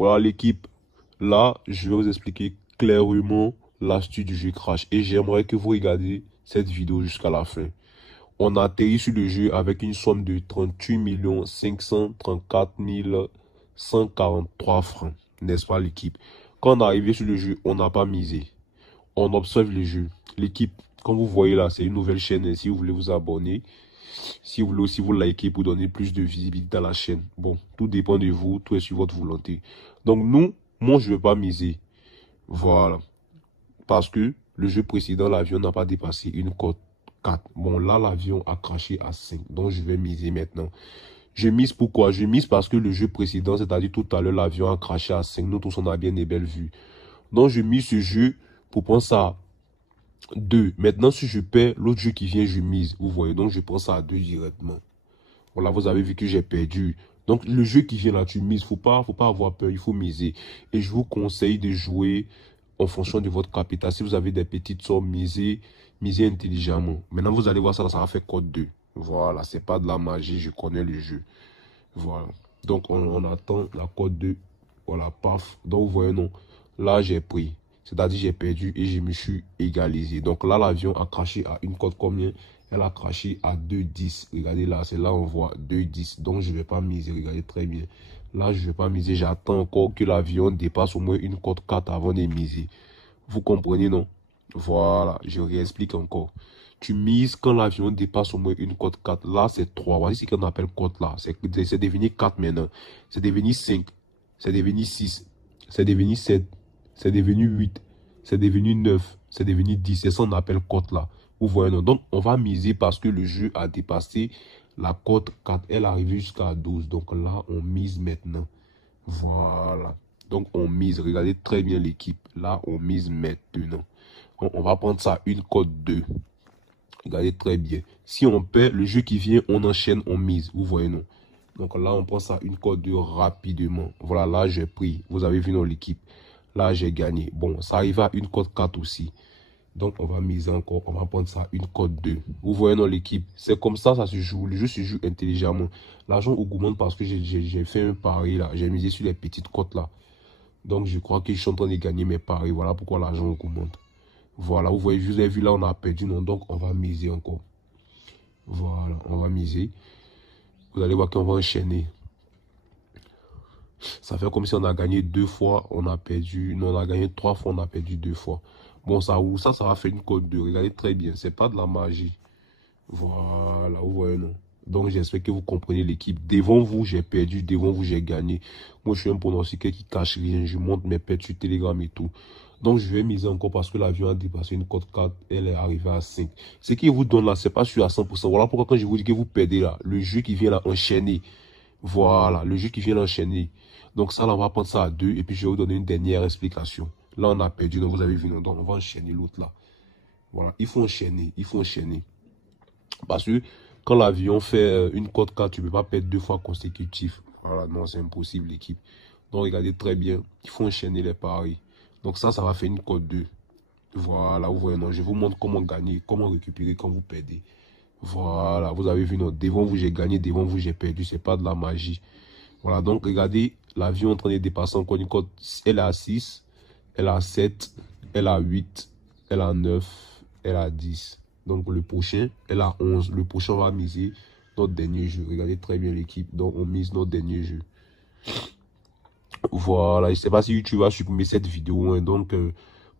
Voilà l'équipe. Là, je vais vous expliquer clairement l'astuce du jeu Crash. Et j'aimerais que vous regardiez cette vidéo jusqu'à la fin. On a atterri sur le jeu avec une somme de 38 534 143 francs. N'est-ce pas l'équipe? Quand on est arrivé sur le jeu, on n'a pas misé. On observe le jeu. L'équipe, comme vous voyez là, c'est une nouvelle chaîne. Et si vous voulez vous abonner, si vous voulez aussi vous liker pour donner plus de visibilité à la chaîne. Bon, tout dépend de vous, tout est sur votre volonté. Donc nous, moi je ne vais pas miser. Voilà. Parce que le jeu précédent, l'avion n'a pas dépassé une cote 4. Bon, là, l'avion a craché à 5. Donc, je vais miser maintenant. Je mise pourquoi? Je mise parce que le jeu précédent, c'est-à-dire tout à l'heure, l'avion a craché à 5. Nous tous, on a bien des belles vues. Donc, je mise ce jeu pour prendre ça à 2. Maintenant, si je perds, l'autre jeu qui vient, je mise. Vous voyez, donc je prends ça à 2 directement. Voilà, vous avez vu que j'ai perdu. Donc, le jeu qui vient là, tu mises. Faut pas avoir peur, il faut miser. Et je vous conseille de jouer en fonction de votre capital. Si vous avez des petites sommes, misez intelligemment. Maintenant, vous allez voir ça, ça va faire code 2. Voilà, c'est pas de la magie, je connais le jeu. Voilà. Donc, on attend la code 2. Voilà, paf. Donc, vous voyez, non. Là, j'ai pris. C'est-à-dire, j'ai perdu et je me suis égalisé. Donc, là, l'avion a craché à une cote combien? Elle a craché à 2,10. Regardez là, c'est là on voit 2,10. Donc, je ne vais pas miser. Regardez très bien. Là, je ne vais pas miser. J'attends encore que l'avion dépasse au moins une cote 4 avant de miser. Vous comprenez, non? Voilà, je réexplique encore. Tu mises quand l'avion dépasse au moins une cote 4. Là, c'est 3. Voici ce qu'on appelle cote là. C'est devenu 4 maintenant. C'est devenu 5. C'est devenu 6. C'est devenu 7. C'est devenu 8. C'est devenu 9. C'est devenu 10. C'est ça qu'on appelle cote là. Vous voyez, non? Donc, on va miser parce que le jeu a dépassé la cote 4. Elle arrive jusqu'à 12. Donc là, on mise maintenant. Voilà. Donc, on mise. Regardez très bien l'équipe. Là, on mise maintenant. On va prendre ça, une cote 2. Regardez très bien. Si on perd, le jeu qui vient, on enchaîne, on mise. Vous voyez, non? Donc là, on prend ça, une cote 2 rapidement. Voilà, là, j'ai pris. Vous avez vu dans l'équipe. Là, j'ai gagné. Bon, ça arrive à une cote 4 aussi. Donc, on va miser encore. On va prendre ça, une cote 2. Vous voyez dans l'équipe. C'est comme ça se joue. Le jeu se joue intelligemment. L'argent augmente parce que j'ai fait un pari là. J'ai misé sur les petites cotes là. Donc, je crois que je suis en train de gagner mes paris. Voilà pourquoi l'argent augmente. Voilà, vous voyez, vous avez vu là, on a perdu. Non, donc, on va miser encore. Voilà, on va miser. Vous allez voir qu'on va enchaîner. Ça fait comme si on a gagné 2 fois, on a perdu. Non, on a gagné 3 fois, on a perdu 2 fois. Bon, ça va faire une cote 2. Regardez très bien, c'est pas de la magie. Voilà, vous voyez, non? Donc, j'espère que vous comprenez l'équipe. Devant vous, j'ai perdu. Devant vous, j'ai gagné. Moi, je suis un pronostiqueur qui cache rien. Je monte mes pertes sur Telegram et tout. Donc, je vais miser encore parce que l'avion a dépassé une cote 4. Elle est arrivée à 5. Ce qui vous donne là, c'est pas sûr à 100%. Voilà pourquoi quand je vous dis que vous perdez là, le jeu qui vient là enchaîner. Voilà, le jeu qui vient enchaîner. Donc, ça, là, on va prendre ça à 2. Et puis, je vais vous donner une dernière explication. Là, on a perdu. Donc, vous avez vu. Donc, on va enchaîner l'autre là. Voilà, il faut enchaîner. Il faut enchaîner. Parce que quand l'avion fait une cote 4, tu ne peux pas perdre 2 fois consécutif. Voilà, non, c'est impossible l'équipe. Donc regardez très bien, il faut enchaîner les paris. Donc ça va faire une cote 2. Voilà, vous voyez, non, je vous montre comment gagner, comment récupérer quand vous perdez. Voilà, vous avez vu, non, devant vous j'ai gagné, devant vous j'ai perdu, c'est pas de la magie. Voilà, donc regardez, l'avion est en train de dépasser encore une cote, elle est à 6, elle est à 7, elle est à 8, elle est à 9, elle est à 10. Donc le prochain, elle a 11. Le prochain, on va miser notre dernier jeu. Regardez très bien l'équipe. Donc on mise notre dernier jeu. Voilà. Je ne sais pas si YouTube va supprimer cette vidéo. Hein. Donc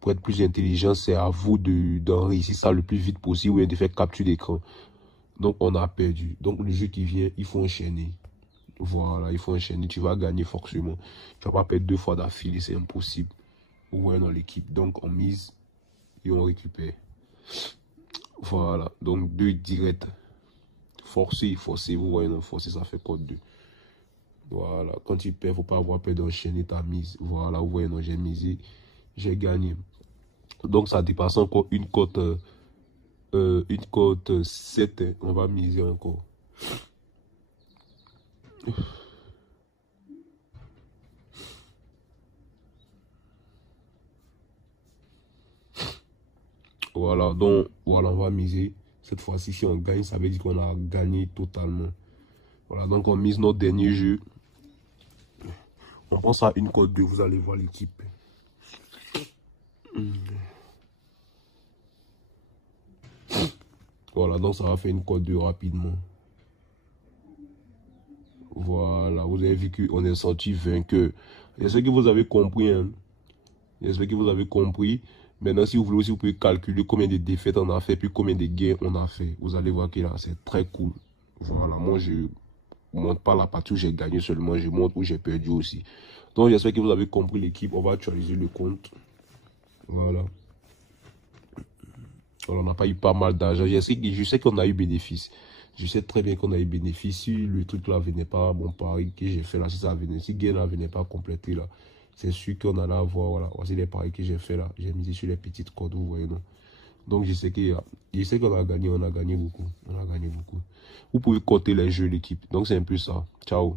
pour être plus intelligent, c'est à vous d'en réussir ça le plus vite possible ou de faire capture d'écran. Donc on a perdu. Donc le jeu qui vient, il faut enchaîner. Voilà, il faut enchaîner. Tu vas gagner forcément. Tu ne vas pas perdre 2 fois d'affilée. C'est impossible. Vous voyez dans l'équipe. Donc on mise et on récupère. Voilà, donc 2 directs. Forcez, vous voyez, non, forcez, ça fait code 2. Voilà, quand tu perds, il ne faut pas avoir peur d'enchaîner ta mise. Voilà, vous voyez, non, j'ai misé, j'ai gagné. Donc ça dépasse encore une cote 7. Hein. On va miser encore. Voilà, donc voilà, on va miser. Cette fois-ci, si on gagne, ça veut dire qu'on a gagné totalement. Voilà, donc on mise notre dernier jeu. On pense à une cote 2, vous allez voir l'équipe. Voilà, donc ça va faire une cote 2 rapidement. Voilà, vous avez vu qu'on est sorti vainqueur. J'espère que vous avez compris. Hein. J'espère que vous avez compris. Maintenant, si vous voulez aussi, vous pouvez calculer combien de défaites on a fait, puis combien de gains on a fait. Vous allez voir que là, c'est très cool. Voilà, moi, je ne montre pas la partie où j'ai gagné seulement, je montre où j'ai perdu aussi. Donc, j'espère que vous avez compris l'équipe. On va actualiser le compte. Voilà. Alors, on n'a pas eu pas mal d'argent. Je sais qu'on a eu bénéfice. Je sais très bien qu'on a eu bénéfice. Si le truc là venait pas, mon pari que j'ai fait là, si ça venait, si gain là venait pas compléter là, c'est sûr qu'on allait avoir, voilà, voici les paris que j'ai fait là. J'ai misé sur les petites codes, vous voyez, non? Donc, je sais qu'on a gagné beaucoup. On a gagné beaucoup. Vous pouvez coter les jeux, l'équipe. Donc, c'est un peu ça. Ciao.